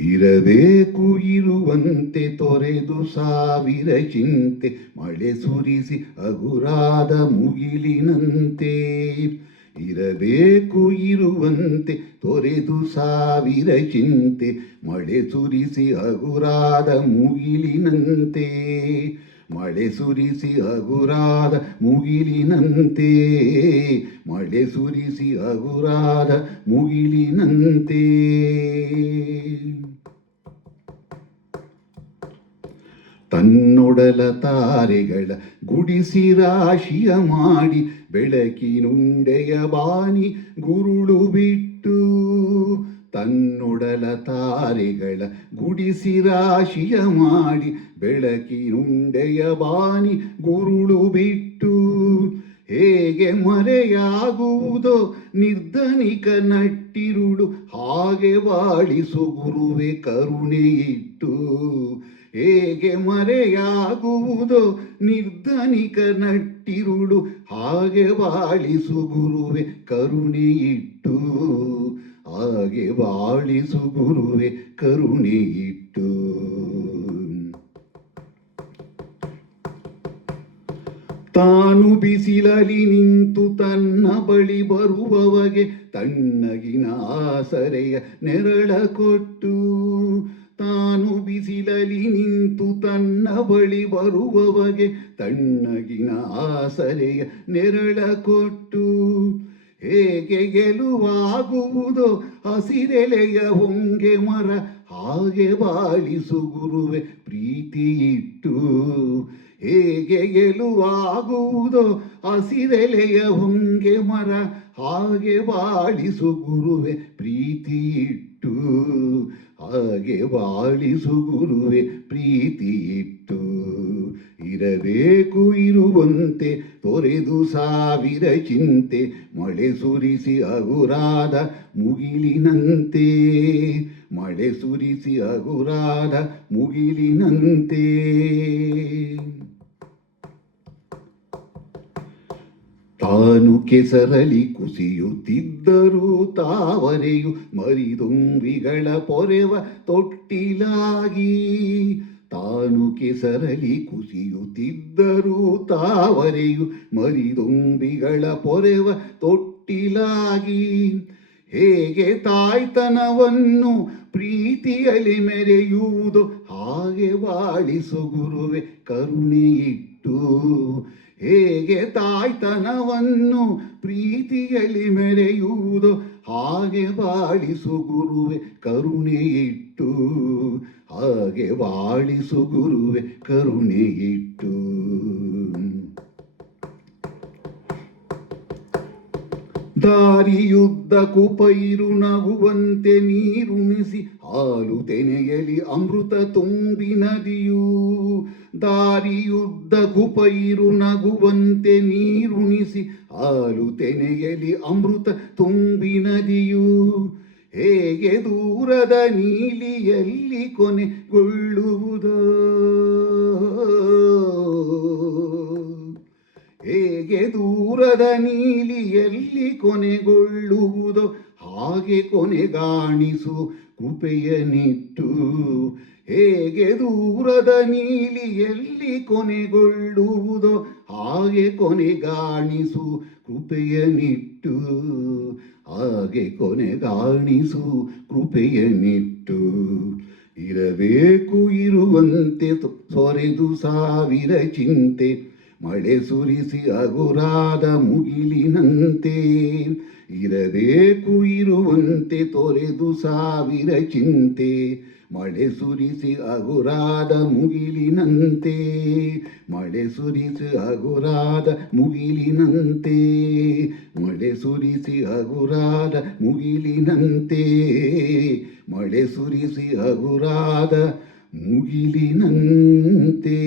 ಇರಬೇಕು ಇರುವಂತೆ ತೊರೆದು ಸಾವಿರ ಚಿಂತೆ ಮಳೆ ಸುರಿಸಿ ಹಗುರಾದ ಮುಗಿಲಿನಂತೆ. ಇರಬೇಕು ಇರುವಂತೆ ತೊರೆದು ಸಾವಿರ ಚಿಂತೆ ಮಳೆ ಸುರಿಸಿ ಹಗುರಾದ ಮುಗಿಲಿನಂತೆ. ಮಳೆ ಸುರಿಸಿ ಹಗುರಾದ ಮುಗಿಲಿನಂತೆ. ಮಳೆ ಸುರಿಸಿ ಹಗುರಾದ ಮುಗಿಲಿನಂತೆ. ತನ್ನೊಡಲ ತಾರೆಗಳ ಗುಡಿಸಿ ರಾಶಿಯ ಮಾಡಿ ಬೆಳಕಿನುಂಡೆಯ ಬಾನಿ ಗುರುಳು ಬಿಟ್ಟು. ತನ್ನೊಡಲ ತಾರೆಗಳ ಗುಡಿಸಿ ರಾಶಿಯ ಮಾಡಿ ಬೆಳಕಿನುಂಡೆಯ ಬಾನಿ ಗುರುಳು ಬಿಟ್ಟು. ಹೇಗೆ ಮರೆಯಾಗುವುದೋ ನಿರ್ಧನಿಕ ನಟ್ಟಿರುಳು ಹಾಗೆ ಬಾಳಿಸು ಗುರುವೆ ಕರುಣೆ ಇಟ್ಟು. ಹೇಗೆ ಮರೆಯಾಗುವುದೋ ನಿರ್ಧನಿಕ ನಟ್ಟಿರುಳು ಹಾಗೆ ಬಾಳಿಸು ಗುರುವೆ ಕರುಣೆ ಇಟ್ಟು. ಹಾಗೆ ಬಾಳಿಸು ಗುರುವೆ ಕರುಣೆ ಇಟ್ಟು. ತಾನು ಬಿಸಿಲಲಿ ನಿಂತು ತನ್ನ ಬಳಿ ಬರುವವಗೆ ತಣ್ಣಗಿನ ಆಸರೆಯ ನೆರಳ ಕೊಟ್ಟು. ತಾನು ಬಿಸಿಲಲಿ ನಿಂತು ತನ್ನ ಬಳಿ ಬರುವವಗೆ ತಣ್ಣಗಿನ ಆಸರೆಯ ನೆರಳ ಕೊಟ್ಟು. ಹೇಗೆ ಗೆಲುವಾಗುವುದೋ ಹಸಿರೆಲೆಯ ಹೊಂಗೆ ಮರ ಹಾಗೆ ಬಾಳಿಸು ಗುರುವೆ ಪ್ರೀತಿ ಇಟ್ಟು. ಹೇಗೆ ಗೆಲುವಾಗುವುದೋ ಹಸಿರೆಲೆಯ ಹೊಂಗೆ ಮರ ಹಾಗೆ ಬಾಳಿಸು ಗುರುವೆ ಪ್ರೀತಿ ಇಟ್ಟು. ಹಾಗೆ ಬಾಳಿಸು ಗುರುವೆ ಪ್ರೀತಿ ಇಟ್ಟು. ಇರಬೇಕು ಇರುವಂತೆ ತೊರೆದು ಸಾವಿರ ಚಿಂತೆ ಮಳೆ ಸುರಿಸಿ ಹಗುರಾದ ಮುಗಿಲಿನಂತೆ. ಮಳೆ ಸುರಿಸಿ ಹಗುರಾದ ಮುಗಿಲಿನಂತೆ. ತಾನು ಕೆಸರಲಿ ಕುಸಿಯುತ್ತಿದ್ದರೂ ತಾವರೆಯು ಮರಿದುಂಬಿಗಳ ಪೊರೆವ ತೊಟ್ಟಿಲಾಗಿ. ತಾನು ಕೆಸರಲಿ ಕುಸಿಯುತ್ತಿದ್ದರೂ ತಾವರೆಯು ಮರಿದುಂಬಿಗಳ ಪೊರೆವ ತೊಟ್ಟಿಲಾಗಿ. ಹೇಗೆ ತಾಯ್ತನವನ್ನು ಪ್ರೀತಿಯಲ್ಲಿ ಮೆರೆಯುವುದು ಹಾಗೆ ಬಾಳಿಸು ಗುರುವೆ ಕರುಣೆ ಇಟ್ಟು. ಹೇಗೆ ತಾಯ್ತನವನ್ನು ಪ್ರೀತಿಯಲ್ಲಿ ಮೆರೆಯುವುದು ಹಾಗೆ ಬಾಳಿಸು ಗುರುವೆ ಕರುಣೆ ಇಟ್ಟು. ಹಾಗೆ ಬಾಳಿಸು ಗುರುವೆ ಕರುಣೆ ಇಟ್ಟು. ದಾರಿಯುದ್ದಕ್ಕೂ ಪೈರು ನಗುವಂತೆ ನೀರುಣಿಸಿ ಹಾಲು ತೆನೆಯಲಿ ಅಮೃತ ತುಂಬಿ ನದಿಯು. ದಾರಿಯುದ್ದಕ್ಕೂ ಪೈರು ನಗುವಂತೆ ನೀರುಣಿಸಿ ಹಾಲು ತೆನೆಯಲಿ ಅಮೃತ ತುಂಬಿ ನದಿಯು. ಹೇಗೆ ದೂರದ ನೀಲಿಯಲ್ಲಿ ಕೊನೆಗೊಳ್ಳುವುದೋ. ಹೇಗೆ ದೂರದ ನೀಲಿಯಲ್ಲಿ ಕೊನೆಗೊಳ್ಳುವುದೋ ಹಾಗೆ ಕೊನೆಗಾಣಿಸು ಕೃಪೆಯನಿಟ್ಟು. ಹೇಗೆ ದೂರದ ನೀಲಿಯಲ್ಲಿ ಕೊನೆಗೊಳ್ಳುವುದೋ ಹಾಗೆ ಕೊನೆಗಾಣಿಸು ಕೃಪೆಯನಿಟ್ಟು. ಹಾಗೆ ಕೊನೆಗಾಣಿಸು ಕೃಪೆಯನಿಟ್ಟು. ಇರಬೇಕು ಇರುವಂತೆ ತೊರೆದು ಸಾವಿರ ಚಿಂತೆ ಮಳೆ ಸುರಿಸಿ ಹಗುರಾದ ಮುಗಿಲಿನಂತೆ. ಇರಬೇಕು ಇರುವಂತೆ ತೊರೆದು ಸಾವಿರ ಚಿಂತೆ ಮಳೆ ಸುರಿಸಿ ಹಗುರಾದ ಮುಗಿಲಿನಂತೆ. ಮಳೆ ಸುರಿಸಿ ಹಗುರಾದ ಮುಗಿಲಿನಂತೆ. ಮಳೆ ಸುರಿಸಿ ಹಗುರಾದ ಮುಗಿಲಿನಂತೆ. ಮಳೆ ಸುರಿಸಿ ಹಗುರಾದ ಮುಗಿಲಿನಂತೆ.